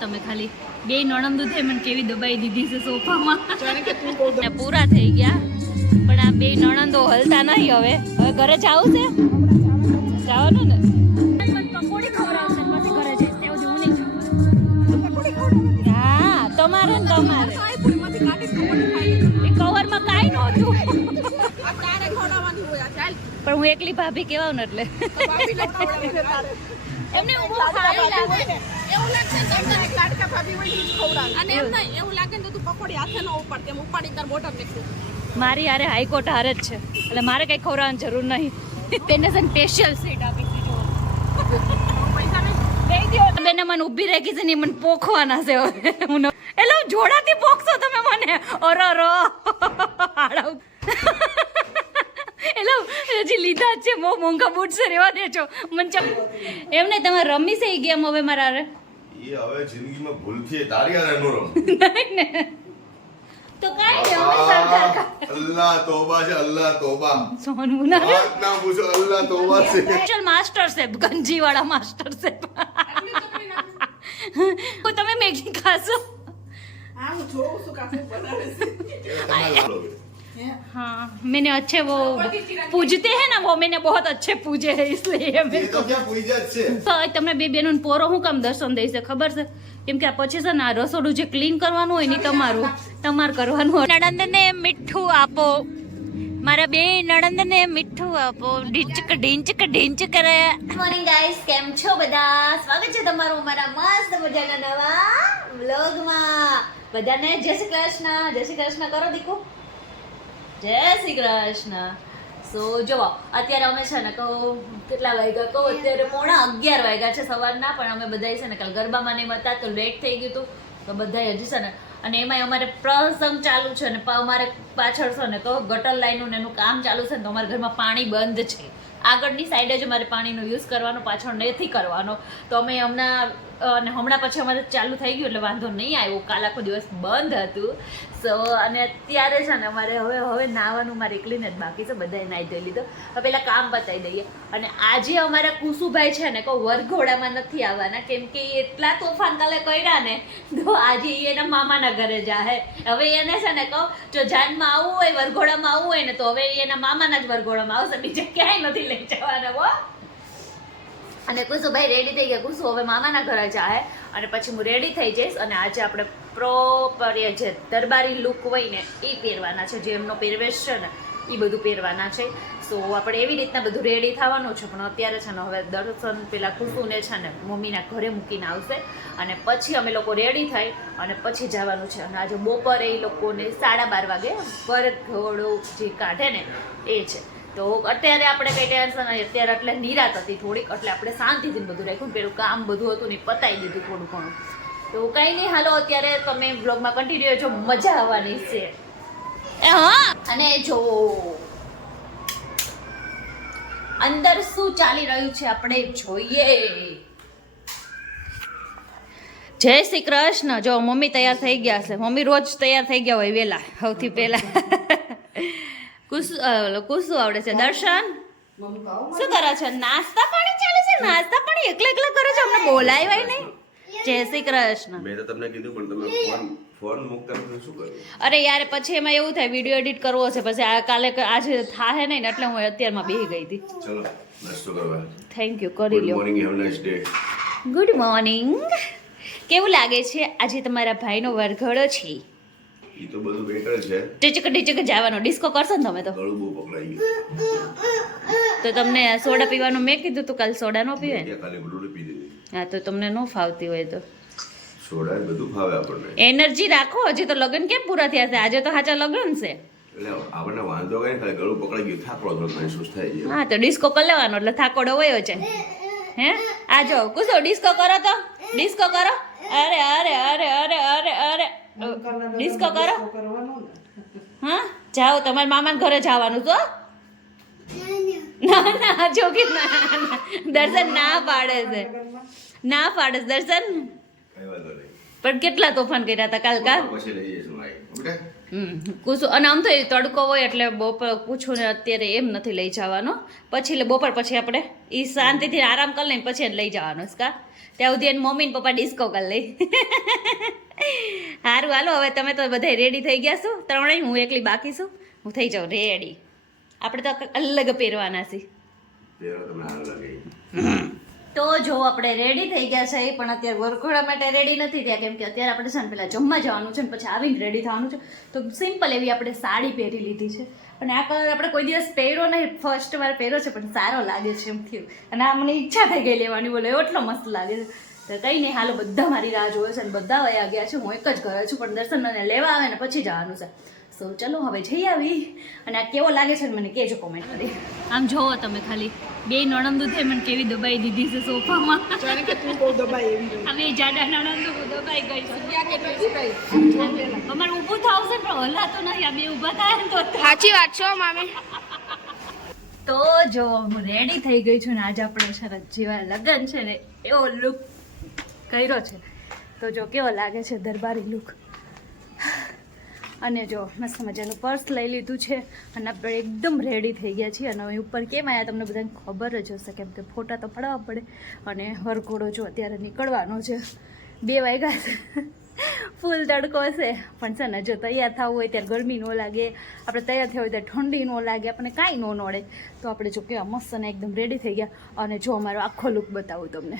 તમે ખાલી બે નણંદો થઈ મને કેવી દબાઈ દીધી છે સોફામાં પૂરા થઈ ગયા પણ આ બે નણંદો હલતા નહીં હવે ઘરે જાવું છે જવાનું ને પકોડી ખવડાવશે પછી ઘરે જઈશ ત્યાં સુધી હું નહીં જાઉં હા તમારે ને તમારે એ કવરમાં કાંઈ નહોતું પણ હું એકલી ભાભી કેવાવ ને એટલે એમને એવું સારું લાગે એવું લાગશે ને તમને લાડકા ભાભી હોય ઈ જ ખવડાવે અને એમ નહીં એવું લાગે ને તો તું પકોડી હાથે ન ઉપાડ તેમ ઉપાડી તાર બોટલ મેકું મારી હારે હાઈકોર્ટ હારે જ છે એટલે મારે કઈ ખવડાવવાની જરૂર નહીં તેને છે સ્પેશિયલ સીટ આપી દીધો પૈસા નહીં દઈ દો બેને મને ઊભી રાખી છે ને મને પોખવાના છે હવે હું એટલે જોડાથી પોખશો તમે મને ઓરો હાડાવ એટલે હજી લીધા જ છે બહુ મોંઘા બૂટ છે રેવા દેજો મને એમને તમે રમી છે એ ગેમ હવે મારા હારે એ હવે જિંદગીમાં ભૂલથી તારી હારે નો રમ નહીં ને તો કાઈ નહીં અમે સરકાર અલ્લાહ તોબા છે અલ્લાહ તોબા સોનું ના વાત ના પૂછો અલ્લાહ તોબા છે સ્પેશિયલ માસ્ટર શેફ ગંજી વાળા માસ્ટર શેફ કોઈ તમે મેગી ખાશો હા હું જોઉં છું કાકુ બનાવે છે हाँ मैंने अच्छे वो पूजते हैं ना वो मैंने बहुत अच्छे पूजे हैं इसलिए એ તો ક્યાં પૂજા જ છે તો તમને બે બેનો પોરો હું કામ દર્શન દઈ છે ખબર છે કેમ કે આ પછી છે ને આ રસોડું જે ક્લીન કરવાનું હોય ને તમારે કરવાનું હોય નણંદને મીઠું આપો મારા બે નણંદને મીઠું આપો ઢીંચક કરે મોર્નિંગ ગાઈસ કેમ છો બધા સ્વાગત છે તમારું અમારા મસ્ત મજાના નવા વ્લોગમાં બધાને જય શ્રી કૃષ્ણ કરો દીકુ જય શ્રી કૃષ્ણ સો જુઓ અત્યારે અમે છે ને કહું કેટલા વાગ્યા કહું અત્યારે 11:30 વાગ્યા છે સવારના પણ અમે બધા છે ને કાલ ગરબામાં નહીં હતા તો લેટ થઈ ગયું હતું તો બધા હજી છે ને અને એમાંય અમારે પ્રસંગ ચાલુ છે ને અમારે પાછળ છે ને કહો ગટર લાઈનનું એનું કામ ચાલુ છે ને તો અમારા ઘરમાં પાણી બંધ છે આગળની સાઈડે જ અમારે પાણીનો યુઝ કરવાનો પાછળ નથી કરવાનો તો અમે હમણાં પછી અમારે ચાલુ થઈ ગયું એટલે વાંધો નહીં આવ્યો કાલ આખો દિવસ બંધ હતું સો અને અત્યારે છે ને અમારે હવે નાહવાનું મારે એકલીને જ બાકી છે બધાએ નાહી ધોઈ લીધો હવે પેલા કામ બતાવી દઈએ અને આજે અમારા કુસુભાઈ છે ને કહું વરઘોડામાં નથી આવવાના કેમ કે એટલા તોફાન કાલે કર્યા ને તો આજે એના મામાના ઘરે જાહે હવે એને છે ને કહું જો જાનમાં આવવું હોય વરઘોડામાં આવવું હોય ને તો હવે એના મામાના જ વરઘોડામાં આવશે બીજે ક્યાંય નથી લઈ જવાના હો અને કુસુભાઈ રેડી થઈ ગયા કુસુ હવે મામાના ઘરે જાય અને પછી હું રેડી થઈ જઈશ અને આજે આપણે પ્રોપર જે દરબારી લુક હોય ને એ પહેરવાના છે જે એમનો પહેરવેશ છે ને એ બધું પહેરવાના છે સો આપણે એવી રીતના બધું રેડી થવાનું છે પણ અત્યારે છે ને હવે દર્શન પેલા કુસુને છે ને મમ્મીના ઘરે મૂકીને આવશે અને પછી અમે લોકો રેડી થઈ અને પછી જવાનું છે અને આજે બપોરે એ લોકોને 12:30 વાગે વરઘોડો જે કાઢે ને એ છે તો અત્યારે આપણે કઈ ટેન્શન નહીં અત્યારે એટલે નિરાત હતી થોડીક એટલે આપણે શાંતિથી બધું રાખ્યું પેલું કામ બધું હતું ને પતાવી દીધું થોડું ઘણું તો કંઈ નહીં હાલો અત્યારે તમે બ્લોગમાં કન્ટિન્યુ જો મજા આવવાની છે હા અને જો અંદર શું ચાલી રહ્યું છે આપણે જોઈએ જય શ્રી કૃષ્ણ જો મમ્મી તૈયાર થઈ ગયા છે મમ્મી રોજ તૈયાર થઈ ગયા હોય વહેલા સૌથી પહેલા કુસુ આવડે છે દર્શન શું કરે છે નાસ્તા પાણી ચાલે છે નાસ્તા પાણી એકલા કરે છે અમને બોલાવ્યા નહીં જય શ્રી કૃષ્ણ મેં તો તમને કીધું પણ તમે ફોન મૂકતા નથી શું કર્યું અરે યાર પછી એમાં એવું થાય વિડીયો એડિટ કરવો છે પછી આ કાલે આજે થાહે નહીં એટલે હું અત્યારમાં બેહી ગઈ હતી ચલો નાસ્તો કરવા થેન્ક યુ કરી લ્યો morning have nice day good morning કેવું લાગે છે આજે તમારા ભાઈનો વરઘોડો છે ઈ તો બધું બેટર છે ટીચક જવાનો ડિસ્કો કરશો ને તમે તો ગળું બહુ પકડાઈ ગયું તો તમને સોડા પીવાનું મેં કીધું તું કાલ સોડા ન પીવે ત્યાં ખાલી ગળું પી દીધી હા તો તમને ન ફાવતી હોય તો સોડા એ બધું ભાવે આપણને એનર્જી રાખો હજી તો લગ્ન કેમ પૂરા થયા છે આજે તો સાચા લગ્ન છે એટલે આપણને વાંધો કઈ ખાલી ગળું પકડાઈ ગયું થાકડો થોડો મહેસૂસ થાય છે હા તો ડિસ્કો કરી લેવાનો એટલે થાકોડો વયો છે હે આ જો કુસો ડિસ્કો કરો તો ડિસ્કો કરો અરે અરે અરે અરે અરે અરે ડિસ્કો કરો હા જાઓ તમારા મામાના ઘરે જવાનું તો ના ના જોકી ના દર્શન ના પાડે છે દર્શન કઈ વાંધો નહીં પણ કેટલા તોફાન કર્યા હતા કાલ પછી લઈ જઈશું ભાઈ ઓકે કુસુમ અને આમ તો એ તડકો હોય એટલે બપોર પૂછું ને અત્યારે એમ નથી લઈ જવાનો પછી એટલે બપોર પછી આપણે એ શાંતિથી આરામ કરી લઈને પછી જ લઈ જવાનો કા ત્યાં સુધી એની મમ્મી ને પપ્પા ડિસ્કો કરી લઈ સારું હાલો હવે તમે તો બધા રેડી થઈ ગયા છો ત્રણેય હું એકલી બાકી છું હું થઈ જાઉં રેડી આપણે તો અલગ પહેરવાના છીએ પહેરો તમને સારું લાગે તો જો આપણે રેડી થઈ ગયા છે પણ અત્યારે વરઘોડા માટે રેડી નથી થયા કેમ કે અત્યારે આપણે છે ને પેલા જમવા જવાનું છે ને પછી આવીને રેડી થવાનું છે તો સિમ્પલ એવી આપણે સાડી પહેરી લીધી છે અને આ કલર આપણે કોઈ દિવસ પહેર્યો નહીં ફર્સ્ટ વાર પહેર્યો છે પણ સારો લાગે છે એમ થયું અને આ મને ઈચ્છા થઈ ગઈ લેવાની બોલે એટલો મસ્ત લાગે છે તો કંઈ નહીં હાલો બધા મારી રાહ જોવે છે અને બધા વયા ગયા છે હું એક જ ઘરે છું પણ દર્શન મને લેવા આવે ને પછી જવાનું છે સો ચલો હવે જઈ આવી અને આ કેવો લાગે છે ને મને કહેજો કોમેન્ટ કરી આમ જોવો તમે ખાલી બે નણંદો થઈ મને કેવી દબાઈ દીધી છે સોફામાં જાણે કે તું બહુ દબાઈ એવી રહી. અમે જાડા નણંદો દબાઈ ગઈ છે જગ્યા કેટલી છે કઈ? અમારે ઊભું થાવ છે પણ હલાતો નથી આ બે ઊભા થાય ને તો સાચી વાત છો મામી. તો જો હું રેડી થઈ ગઈ છું ને આજે આપણે શરદ જેવા લગ્ન છે ને એવો લુક કર્યો છે તો જો કેવો લાગે છે દરબારી લુક અને જો મસ્ત મજાનું પર્સ લઈ લીધું છે અને આપણે એકદમ રેડી થઈ ગયા છીએ અને હવે ઉપર કેમ આવ્યા તમને બધાને ખબર જ હશે કેમ કે ફોટા તો પડાવવા પડે અને વરઘોડો જો અત્યારે નીકળવાનો છે 2 વાગ્યા છે ફૂલ તડકો છે પણ છે ને જો તૈયાર થવું હોય ત્યારે ગરમી ન લાગે આપણે તૈયાર થયા હોય ત્યારે ઠંડી ન લાગે આપણને કાંઈ ન નડે તો આપણે જો કેવા મસ્ત અને એકદમ રેડી થઈ ગયા અને જો અમારો આખો લુક બતાવું તમને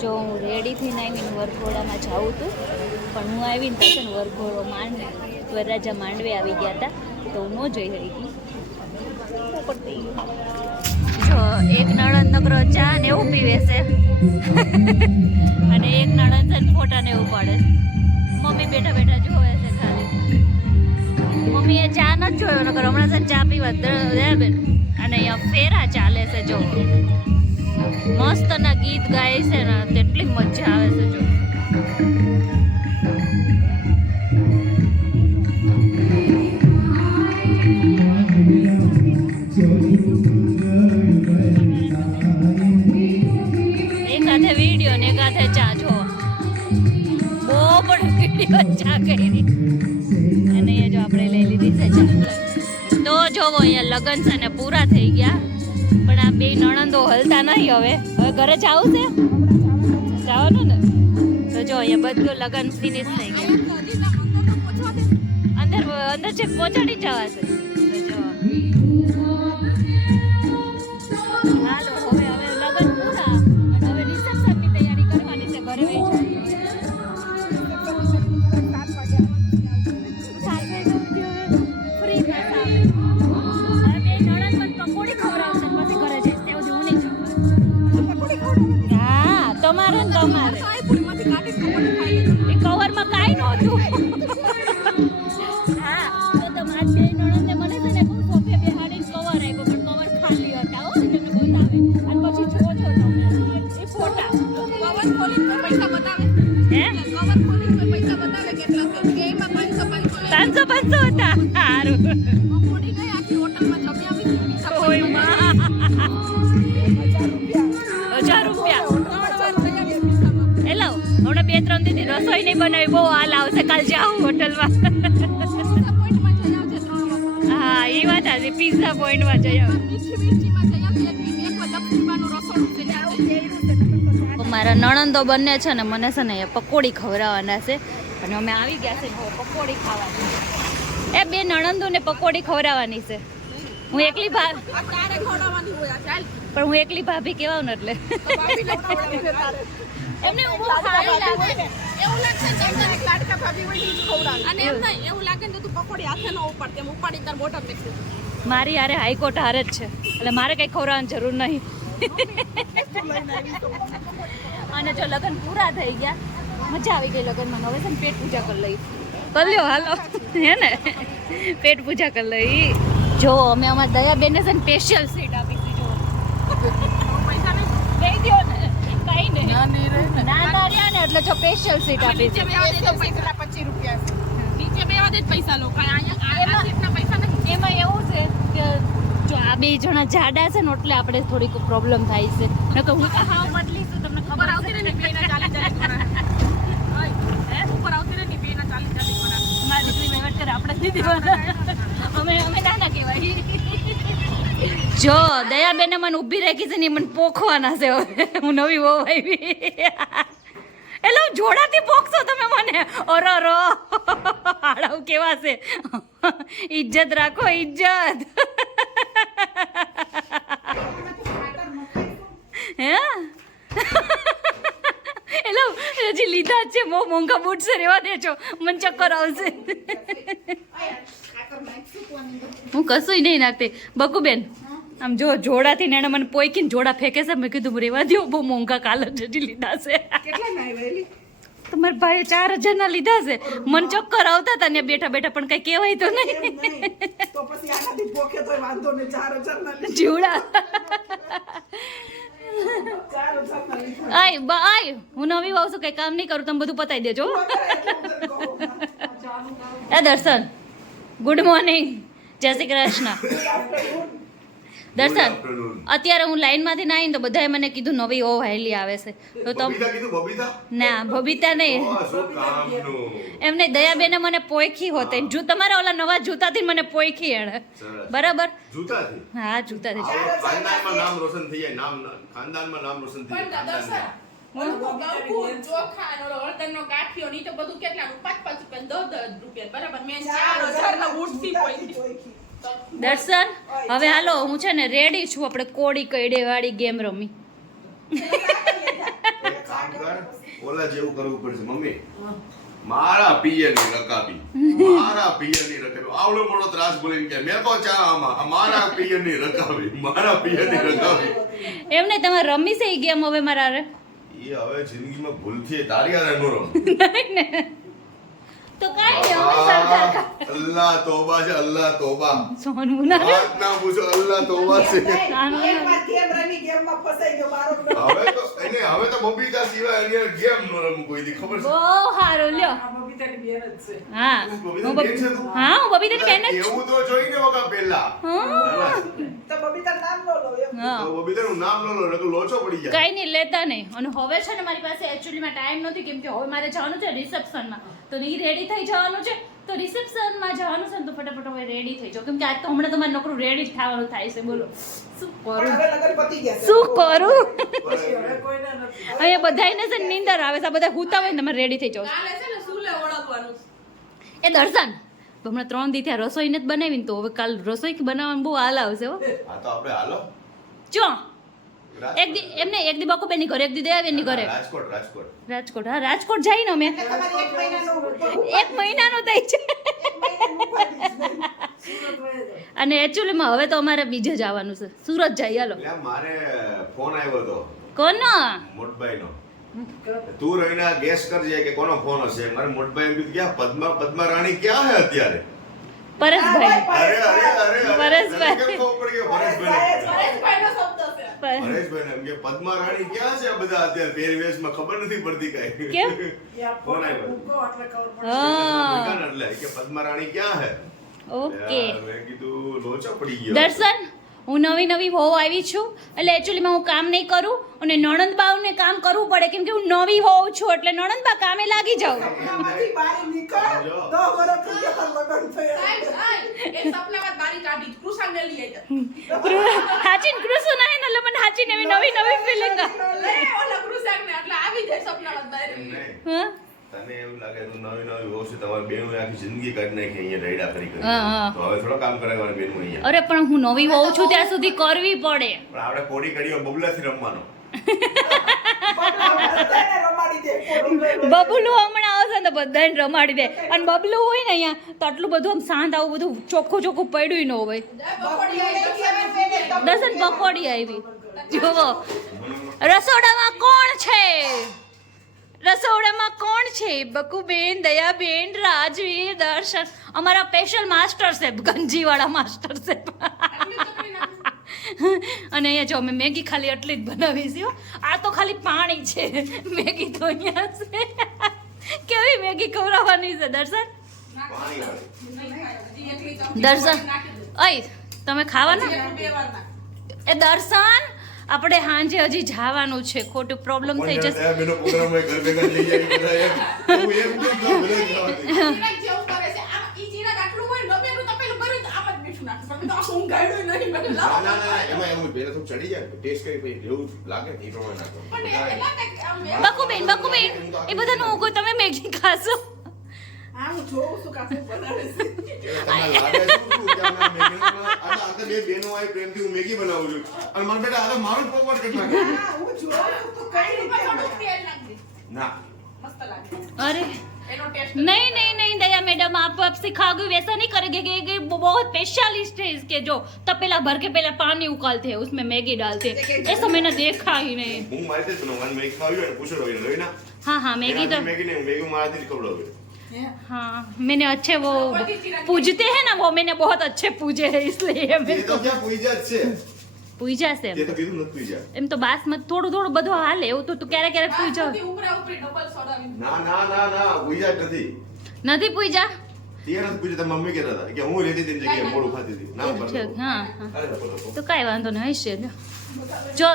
જો હું રેડીથી આવીને વરઘોડામાં જાઉં હતું પણ હું આવીને પછી ને વરઘોડો વરરાજા માંડવે આવી ગયા હતા તો હું ન જઈ રહી જો એક નણંદ નકરો ચા ને એવું પીવે છે અને એક નણંદ છે ફોટા ને એવું પાડે મમ્મી બેઠા બેઠા જોવે છે ખાલી મમ્મીએ ચા નથી જોયો નકર હમણાં છે ચા પીવા બેન અને અહીંયા ફેરા ચાલે છે જો મસ્ત ના ગીત ગાય છે ને તેટલી મજા આવે છે જો એકાથે વિડીયો ને એકાથે ચા જો બહુ પણ વિડીયો ચા કરી અને એ જો આપણે લઈ લીધી છે ચા તો જોવો અહીંયા લગ્ન છે ને પૂરા થઈ ગયા પણ આ બે નણંદો હલતા નહીં હવે ઘરે જવું છે જવાનું ને તો જો અહીંયા બધું લગ્ન ફિનિશ થઈ ગયા અંદર છે પહોંચાડી જવાશે તો જો હાલો હવે લગ્ન પૂરા અને હવે રિસેપ્શનની તૈયારી કરવાની છે ઘરે વહી તમારે ને તમારે એ કવરમાં કાંઈ નહોતું હા તો તમારે બે નણંદને મને છે ને સોફે બેહાડીને કવર આપ્યો પણ કવર ખાલી હતા હો તમને બતાવે અને પછી જોજો તમે એ ફોટા કવર ખોલીને પૈસા બતાવે હે કવર ખોલીને પૈસા બતાવે કેટલા છે બેમાં 500 હતા સારું પકોડી ગઈ આખી હોટલમાં જમી આવી ઓય માં 1000 રૂપિયા હેલો હમણાં 2-3 દીધી રસોઈ નહીં બનાવી બહુ હાલ આવશે કાલ જાઉં હોટલમાં હા એ વાત આજે પિઝા પોઈન્ટમાં જઈ આવું મારા નણંદો બંને છે ને મને છે ને એ પકોડી ખવડાવવાના છે અને અમે આવી ગયા છે પકોડી ખાવાની એ બે નણંદોને પકોડી ખવડાવવાની છે હું એકલી પણ હું એકલી ભાભી કેવાનું એટલે એમને એવું લાગશે જેમ લાડકા ભાભી હોય ઈ ખવડાવે અને એમ નહીં એવું લાગે ને તું પકોડી હાથે ન ઉપાડ તેમ ઉપાડી તાર મોઢા મેકશું મારી હારે હાઈકોર્ટ હારે જ છે એટલે મારે કંઈ ખવડાવવાની જરૂર નહીં. અને જો લગ્ન પૂરા થઈ ગયા, મજા આવી ગઈ લગ્નમાં. હવે છે ને પેટ પૂજા કરી લઈ. કરી લ્યો હાલો, હે ને? પેટ પૂજા કરી લઈ. જો અમે અમારા દયાબેનને છે ને સ્પેશિયલ સીટ આપી છે. જો પૈસા નહીં દઈ દ્યો ને, કઈ નહીં. નાના રહ્યા ને એટલે જો સ્પેશિયલ સીટ આપી છે. નીચે બેવા દે તો પૈસા 25 રૂપિયા છે. નીચે બેવા દે પૈસા લો કાંઈ અહીંયા આ સીટના પૈસા નહીં. એમાં એવું છે કે જો આ બે જણા જાડા છે ને એટલે આપણે થોડીક પ્રોબ્લેમ થાય છે. નકર હું તો હાવ પતલી છું, તમને ઉપર ખબર આવતી આવતી ને બેના 40 ગણા ઉપર આવતી ને બેના 40 ગણા મારી દીકરી વહીવટ કરે, આપણે નથી દેવાના. અમે નાના કહેવાય. જો દયાબેને મને ઊભી રાખી છે ને એ મને પોખવાના છે હવે. હું નવી વહુ આવી એટલે હું જોડાથી પોખશો તમે મને. ઓરો રો હાડાવ કેવા છે. ઇજ્જત રાખો, ઇજ્જત. હે એટલે હજી લીધા જ છે, બહુ મોંઘા બૂટ છે, રેવા દેજો, મને ચક્કર આવશે. હું કશું નહીં નાખતી. બકુબેન આમ જો જોડાથી ને એને મને પોઈકીને જોડા ફેંકે છે. મેં કીધું રેવા દો, બહુ મોંઘા કાલ જ હજી લીધા છે. કેટલા ના આવેલી તમારા ભાઈએ 4000 ના લીધા છે. મને ચક્કર આવતા હતા ને બેઠા બેઠા, પણ કઈ કહેવાય તો નહીં. તો પછી આનાથી પોકે તોય વાંધો નહીં 4000 ના જીવડા 4000 ના લીધા આય હું નવી વાવ છું, કઈ કામ નહીં કરું, તમે બધું પતાવી દેજો. એ દર્શન, ગુડ મોર્નિંગ, જય શ્રી કૃષ્ણ. દર્શન, અત્યારે હું લાઈનમાંથી ના આવીને તો બધાએ મને કીધું નવી ઓ હાઈલી આવે છે. તો તમે બબીતા કીધું, બબીતા? ના બબીતા નહીં, ઓહ, શું કામનું. એમને દયાબેને મને પોઈખી હોતે. જો તમારા ઓલા નવા જૂતાથી મને પોઈખી એણે. સરસ. બરાબર? જૂતાથી? હા જૂતાથી. આવો ખાનદાનમાં નામ રોશન થઈ જાય, ખાનદાનમાં નામ રોશન થઈ જાય, ખાનદાનમાં. ચોખા અને ઓલો હળદરનો ગાંઠિયો ની તો બધું કેટલાનું 5 રૂપિયા 10 રૂપિયા બરાબર મેં 4000 ના ઉઠતી પોઈ દર્શન, હવે હાલો હું છે ને રેડી છું, આપણે કોડી કઈડે વાળી ગેમ રમી. એક કામ કર, ઓલા જેવું કરવું પડશે મમ્મી. મારા પિયરની રકાબી, મારા પિયરની રકાબી. આવડો મોટો ત્રાસ બોલીને કે મેં તો ચા આમાં મારા પિયરની રકાબી, મારા પિયરની રકાબી. એમને તમે રમી છે એ ગેમ હવે મારા હારે? એ હવે જિંદગીમાં ભૂલથી તારી હારે નો રમ. નહીં ને, તો કાંઈ નહીં, અમે સરકાર અલ્લાહ તોબા છે, અલ્લાહ તોબા. સોનું ના રે. વાત ના પૂછો, અલ્લાહ તોબા છે. નાનું એક વાર ગેમ રમી ગેમમાં ફસાઈ ગયો મારો હવે તો બબીતા સિવાય અન્ય ગેમ નો રમું કોઈ દી, ખબર છે? બહુ સારું લ્યો. બબીતાની બેન જ છે હા બબીતાની હું બેન છે તું? હા હું બબીતાની બેન જ છું. એવું તો જોઈને વગા પહેલા. હા. તો બબીતા નામ લો એમ હા તો બબીતાનું નામ લો નકર લોચો પડી જાય. કઈ નહીં, લેતા નહીં. અને હવે છે ને મારી પાસે એકચ્યુઅલીમાં ટાઈમ નથી, કેમ કે હવે મારે જવાનું છે રિસેપ્શનમાં. તો એ રેડી થઈ જવાનું છે, તો રિસેપ્શનમાં જવાનું છે ને તો ફટાફટ હવે રેડી થઈ જાઓ, કેમ કે આજ તો હમણાં તમારે નોકરું રેડી જ થવાનું થાય છે. બોલો શું કરું, હવે લગન પતી ગયા છે શું કરું? હવે કોઈને નથી અહીંયા બધાને છે ને નીંદર આવે છે, આ બધા હુતા હોય ને તમારે રેડી થઈ જાઓ. કાલે છે ને સુલે ઓળખવાનું એ દર્શન, તો હમણાં 3 દી ત્યાં રસોઈ નથી બનાવી ને, તો હવે કાલ રસોઈ બનાવવાનું બહુ હાલ આવશે હો. આ તો આપણે હાલો ચો એક દી એમને એક દી બકુબેનની ઘરે, એક દી દયાબેનની ઘરે. રાજકોટ રાજકોટ રાજકોટ, હા રાજકોટ જઈ ને અમે તમારે 1 મહિનાનું 1 મહિનાનો થઈ છે. અને એકચ્યુઅલીમાં હવે તો અમારે બીજે જવાનું છે, સુરત જઈ. હાલો. એટલે મારે ફોન આવ્યો હતો કોનો? મોટભાઈનો. તું રહીને ગેસ કરજે કે કોનો ફોન હશે. મારે મોટભાઈ એમ કીધું કે પદ્મા રાણી ક્યાં હે અત્યારે? પરેશભાઈ. અરે અરે અરે પરેશભાઈ. કેમ ખબર પડી કે પરેશભાઈ પરેશભાઈનો શબ્દ છે પરેશભાઈ એમ કે પદ્મા રાણી ક્યાં છે આ બધા અત્યારે પહેરવેશમાં ખબર નથી પડતી કાંઈ. કેમ? ફોન આવ્યો હા એટલે કે પદ્મા રાણી ક્યાં હે? ઓકે. મેં કીધું લોચો પડી ગયો. દર્શન, હું નવી વહુ આવી છું, એટલે એકચ્યુઅલીમાં હું કામ નહીં કરું અને નણંદબાઓને કામ કરવું પડે, કેમ કે હું નવી વહુ છું, એટલે નણંદબા કામે લાગી જાઉં. આમાંથી બહાર નીકળ 10 વર્ષ થઈ ગયા લગન થયા એ સપનામાં બારી કાઢી કૃષાને લઈ આવ્યા હાચીન કૃષુ નહીં ને, એટલે મને હાચીન એવી નવી ફિલિંગ. લે ઓલા કૃષાને એટલે આવી જાય સપનામાં બહાર નહીં. હા તને એવું લાગે તું નવી વહુ છે, તમારી બેનું આખી જિંદગી કાઢી નાખી અહીંયા રેડા કરી કરી. હા, હા. તો હવે થોડો કામ કરે મારી બેનું અહીંયા. અરે પણ હું નવી વહુ છું ત્યાં સુધી કરવી પડે. પણ આપણે કોડી કડીઓ બબલાથી રમવાનો. બબલા બધાને રમાડી બબલું હમણાં આવશે ને તો બધાને રમાડી દે અને બબલું હોય ને અહીંયા તો આટલું બધું આમ શાંત આવું બધું ચોખ્ખું ચોખ્ખું પડ્યું ન હોય. દર્શન પકોડી આવી જુઓ રસોડામાં કોણ છે? રસોડામાં કોણ છે? બકુબેન, દયાબેન, રાજવીર, દર્શન, અમારા સ્પેશિયલ માસ્ટર શેફ, ગંજીવાળા માસ્ટર શેફ. અને અહીંયા જો અમે મેગી ખાલી એટલી જ બનાવી છે. આ તો ખાલી પાણી છે, મેગી તો અહીંયા છે. કેવી મેગી ખવડાવવાની છે દર્શન? દર્શન અય તમે ખાવાના? એ દર્શન આપણે સાંજે હજી જવાનું છે, ખોટું પ્રોબ્લેમ થઈ જશે. બકુબેન બકુબેન એ બધાનું કોઈ તમે મેગી ખાશો? મેગી બનાવું છું અને મારા બેટા આ મારું પોપટ કેટલા ના अरे नहीं नहीं नहीं दया मैडम आप सिखाओगे वैसा नहीं करेंगे कि बहुत स्पेशलिस्ट है इसके जो तपेला भर के पहले पानी उकालते हैं उसमें मैगी डालते हैं ऐसा मैंने देखा ही नहीं. હું મારી રીતે બનાવું મેગી ખાવી હોય ને પૂછો રવિ ના. हाँ हाँ मैगी तो મેગી નહીં મેગી મારાથી જ ખવડાવે. हाँ मैंने अच्छे वो पूजते हैं ना वो मैंने बहुत अच्छे पूजे हैं इसलिए એ मेरे તો को ક્યાં પૂજા જ છે પૂજા છે એ તો કીધું નથી પૂજા. એમ તો બાસમત થોડું થોડું બધું હાલે એવું તો તું ક્યારેક ક્યારેક પૂજા ના ના ના ના પૂજા જ નથી. નથી પૂજા. તે નથી પૂજા. તો મમ્મી કહેતા હતા કે હું રહેતી હતી જગ્યાએ મોડું ખાતી હતી ના અચ્છા, બરાબર. હા હા અરે બોલો તો કાંઈ વાંધો નહીં હશે જો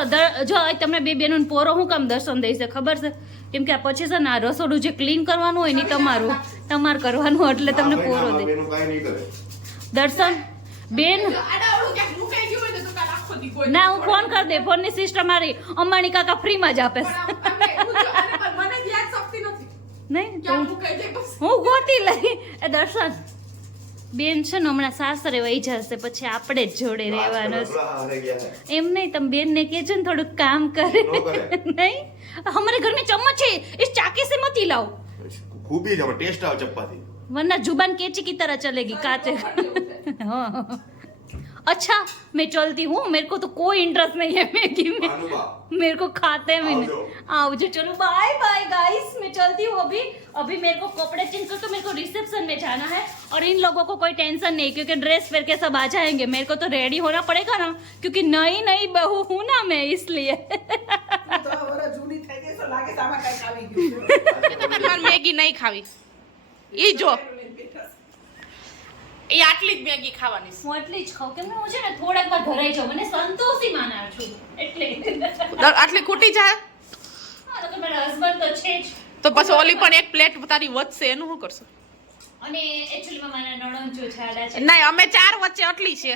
જો તમને બે બેનું પોરો હું કામ દર્શન દઈશ ખબર છે? કેમ કે આ પછી છે ને આ રસોડું જે ક્લીન કરવાનું હોય ને તમારે કરવાનું એટલે તમને પોરો દે. બેનું કાઈ નહીં કરે. દર્શન બેન ના હું ફોન કરી દે ફોનની સિસ્ટમ મારી અંબાણી કાકા ફ્રીમાં જ આપે છે. નહીં તો હું ગોતી લઈ. એ દર્શન બેન છે ને હમણાં સાસરે વહી જશે પછી આપણે જ જોડે રહેવાનું છે. થોડા હારે ગયા હે. એમ नहीं तुम बेन ने कहे जो थोड़ा काम करे नो करे। नहीं हमारे घर में चम्मच है इस चाके से मत हिलाओ खूबी જ આવે ટેસ્ટ આવે ચપ્પાથી. वरना जुबान केची की तरह चलेगी काचे. हाँ अच्छा मैं चलती हूँ मेरे को तो कोई इंटरेस्ट नहीं है मैगी में ભાનુબા मेरे को खाते भी नहीं. आओ चलो बाय बाय गाइस मैं चलती हूँ अभी मेरे को कपड़े चेंज कर तो मेरे को रिसेप्शन में जाना है और इन लोगों को कोई टेंशन नहीं क्योंकि ड्रेस पहन के सब आ जाएंगे. मेरे को तो रेडी होना पड़ेगा ना क्योंकि नई नई बहू हूँ ना मैं इसलिए. મેગી નહીં ખાવી ઈ જો એ આટલી જ મેગી ખાવાની છે. હું એટલી જ ખાઉં કેમ કે હું છે ને થોડાક વાર ધરાઈ જાઉં મને સંતોષી માનાર છું એટલે આટલી ખૂટી જાય હા તો મારા હસબન્ડ તો છે જ તો પછી ઓલી પણ એક પ્લેટ તારી વધશે એનું શું કરશો? અને એકચ્યુઅલી મારા નણંદ જો છાડા છે નહીં અમે ચાર વચ્ચે આટલી છે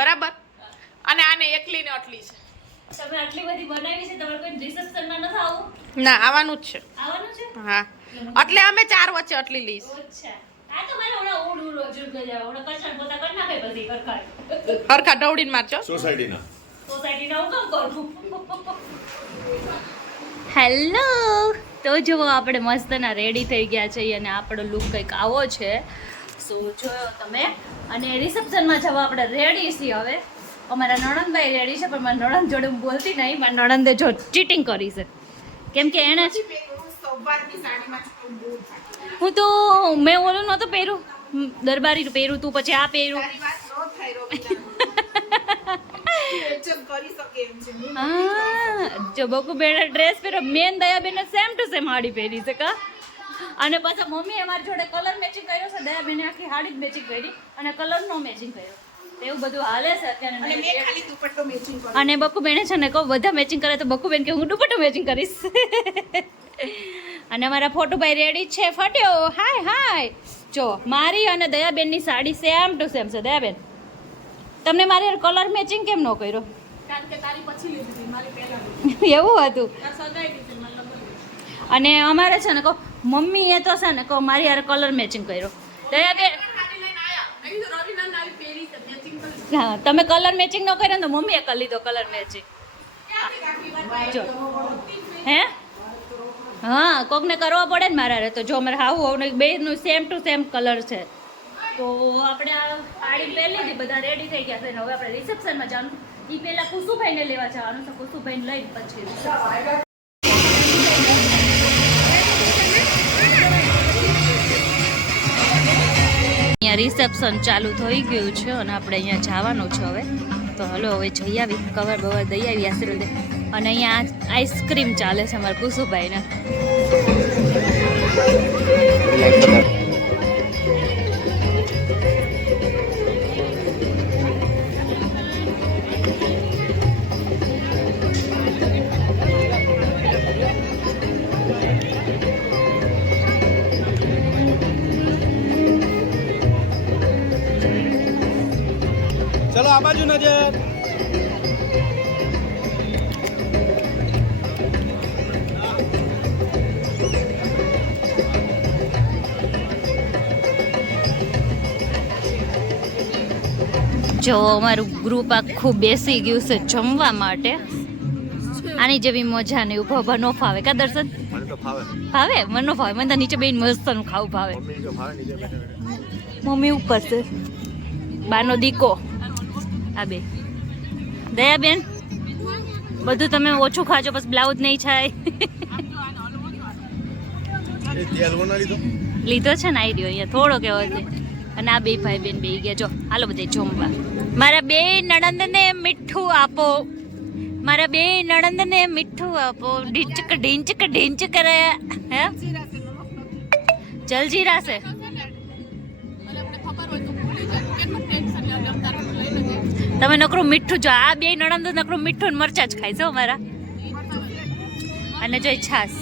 બરાબર અને આને એકલી ને આટલી છે. તમે આટલી બધી બનાવી છે તમારે કોઈ રિસેપ્શનમાં નથી આવું ના આવવાનું જ છે. આવવાનું છે હા એટલે અમે ચાર વચ્ચે આટલી લઈશ. અચ્છા આ તો મારે હમણાં ઉડ રોજુડ ગજા હમણાં કચરા પોતા કરી નાખે પછી કરખાય હરખા દવડીને મારજો. સોસાયટીના સોસાયટીના હું કામ કરું. હેલો તો જો આપણે મસ્તના રેડી થઈ ગયા છીએ અને આપણો લુક કંઈક આવો છે. સો જોયો તમે અને રિસેપ્શનમાં જવા આપણે રેડી છીએ હવે. અમારા નણંદભાઈ રેડી છે પણ મારા નણંદ જોડે હું બોલતી નહીં. મારા નણંદે જો ચીટિંગ કરી છે કેમ કે એણે હું તો મેં ઓલું નહોતું પહેર્યું દરબારી પહેર્યું તું પછી આ પહેર્યું. હા જો બકુ બેન ડ્રેસ પહેર્યો મેન દયાબેને સેમ ટુ સેમ હાડી પહેરી છે કા અને પાછા મમ્મીએ અમારી જોડે કલર મેચિંગ કર્યો છે. દયાબેને આખી હાડી જ મેચિંગ કરી અને કલરનો મેચિંગ કર્યો એવું બધું હાલે છે અત્યારે. અને બકુ બેને છે ને કહું બધા મેચિંગ કરે તો બકુ બેન કે હું દુપટ્ટો મેચિંગ કરીશ. અને અમારા ફોટોભાઈ રેડી છે ફટ્યો હાય હાય. જો મારી અને દયાબેનની સાડી સેમ ટુ સેમ છે. દયાબેન તમને મારી કલર મેચિંગ કેમ ન કર્યો? કારણ કે તારી પછી લીધી હતી મારી પહેલા એવું હતું. તાર સગાઈ દીધી મને લગન. અને અમારે છે ને કહો મમ્મીએ તો છે ને કહો મારી યાર કલર મેચિંગ કર્યો. દયાબેન ખાલી લઈને આયા નહીં તો રવિના નાવી પહેરી છે મેચિંગ કરી. હા તમે કલર મેચિંગ ન કર્યો ને તો મમ્મીએ કરી લીધો કલર મેચિંગ. જો હે હા કોકને કરવા પડે ને મારા રે તો જો અમારે હાવું બેનું સેમ ટુ સેમ કલર છે તો આપણે આ સાડી પહેરી લીધી બધા રેડી થઈ ગયા છે ને હવે આપણે રિસેપ્શનમાં જવાનું એ પહેલા કુસુભાઈને લેવા જવાનું છે કુસુભાઈને લઈને પછી reception. અહીંયા રિસેપ્શન ચાલુ થઈ ગયું છે અને આપણે અહીંયા જવાનું છે હવે તો હલો હવે જઈ આવી કવર બવર દઈ આવી આશીર્વાદ અને અહીંયા આઈસ્ક્રીમ ચાલે છે અમારા કુસુભાઈને ચલો આ બાજુ નજર જો અમારું ગ્રુપ આખું બેસી ગયું છે જમવા માટે આની જેવી મજા નહીં ઉભા ઉભા ન ફાવે કા દર્શન મને તો ફાવે ફાવે મને ન ફાવે મને તો નીચે બેન મસ્તનું ખાવું ભાવે મમ્મી જો ફાવે નીચે બેઠા મમ્મી ઉપર છે બાનો દીકો આ બે દયાબેન બધું તમે ઓછું ખાજો બસ બ્લાઉઝ નહીં થાય એ તેલ વો ના લીધો લીધો છે ને આઈડિયો અહીંયા થોડો કેવો છે અને આ બે ભાઈ બેન બે ગયા જો હાલો બધે જમવા મારા બે નણંદને મીઠું આપો મારા બે નણંદને મીઠું આપો ઢીંચક ઢીંચક ઢીંચ કરે હે જલજીરા છે તમે નકરું મીઠું જો આ બે નણંદ નકરું મીઠું ને મરચા જ ખાય છે અમારા અને જો છાસ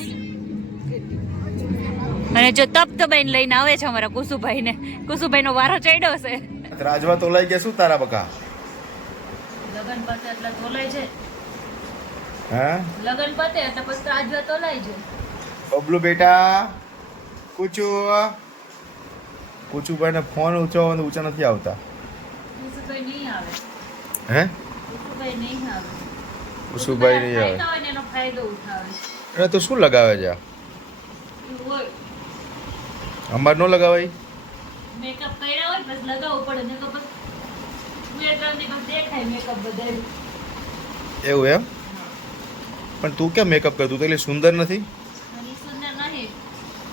અને જો તપતબાઈને લઈને આવે છે અમારા કુસુભાઈને કુસુભાઈનો વારો ચડ્યો છે રાજવા તોલાઈ ગયા શું તારા બકા લગન પતે એટલે તોલાય છે હા લગન પતે એટલે પછી રાજવા તોલાય છે બબલુ બેટા કુચુભાઈ ને ફોન ઊંચા નથી આવતા કુસુભાઈ નહીં આવે હે કુસુભાઈ નહીં આવે કુસુભાઈ નહીં આવે ખાતા હોય ને એનો ફાયદો ઉઠાવે એને તો શું લગાવે છે આ? એવું હોય અમાર નો લગાવાય મેકઅપ કર્યા હોય બસ લગાવવું પડે ને તો બસ બે ત્રણ દિવસ દેખાય મેકઅપ બધાય એવું એમ પણ તું કેમ મેકઅપ કર તું તો એટલે સુંદર નથી અને ઈ સુંદર નહીં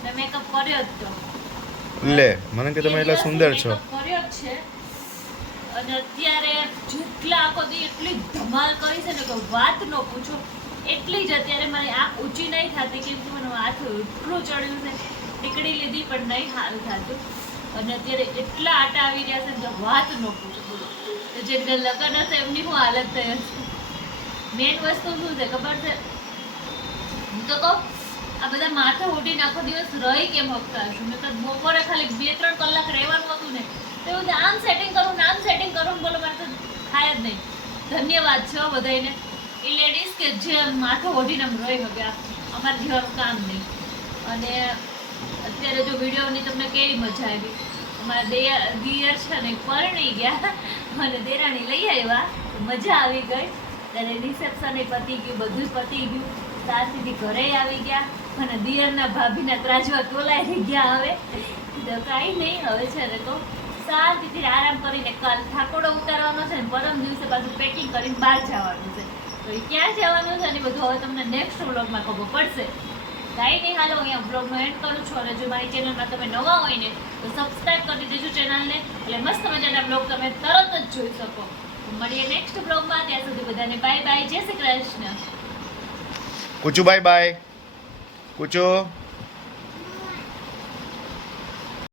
મેં મેકઅપ કર્યો જ તો લે મને કે તમે એટલા સુંદર છો મેકઅપ કર્યો જ છે અને અત્યારે જેટલા આખો દી એટલી ધમાલ કરી છે ને કે વાત ન પૂછો એટલી જ અત્યારે મારી આંખ ઊંચી નહીં થતી કેમ કે મને હાથ એટલું ચડ્યું છે ટીકડી લીધી પણ નહીં હાલ થતું અને અત્યારે એટલા આટા આવી રહ્યા છે ને કે વાત ન પૂછો બોલો તો જેમને લગ્ન હશે એમની શું હાલત થઈ હશે મેઇન વસ્તુ શું છે ખબર છે હું તો કહું આ બધા માથે ઉઠીને આખો દિવસ રહી કેમ હકતા હશું મેં તો બપોરે ખાલી 2-3 કલાક રહેવાનું હતું ને તો એવું આમ સેટિંગ કરું બોલો મારે તો થાય જ નહીં ધન્યવાદ છે બધાને એ લેડીઝ કે જે માથે ઓઢીને આમ રહી ગયા અમારે જેવાનું કામ નહીં અને અત્યારે જો વિડીયોની તમને કેવી મજા આવી અમારા દિયર છે ને પરણી ગયા અને દેરાણી લઈ આવ્યા મજા આવી ગઈ ત્યારે રિસેપ્શન પતી ગયું બધું પતી ગયું શાંતિથી ઘરે આવી ગયા અને દિયરના ભાભીના ત્રાજવા તોલાઈ ગયા હવે તો કાંઈ નહીં હવે છે ને તો શાંતિથી આરામ કરીને કાલ ઠાકોડો ઉતારવાનો છે ને પરમ દિવસે પાછું પેકિંગ કરીને બહાર જવાનું છે તો એ ક્યાં જવાનું છે ને બધું હવે તમને નેક્સ્ટ વ્લોગમાં ખબર પડશે કાંઈ નહીં હાલો અહીંયા વ્લોગનો એન્ડ કરું છું અને જો મારી ચેનલમાં તમે નવા હોય ને તો સબસ્ક્રાઈબ કરી દેજો ચેનલને એટલે મસ્ત મજાના બ્લોગ તમે તરત જ જોઈ શકો મળીએ નેક્સ્ટ બ્લોગમાં ત્યાં સુધી બધાને બાય બાય જય શ્રી કૃષ્ણ કુચુ બાય બાય કુચુ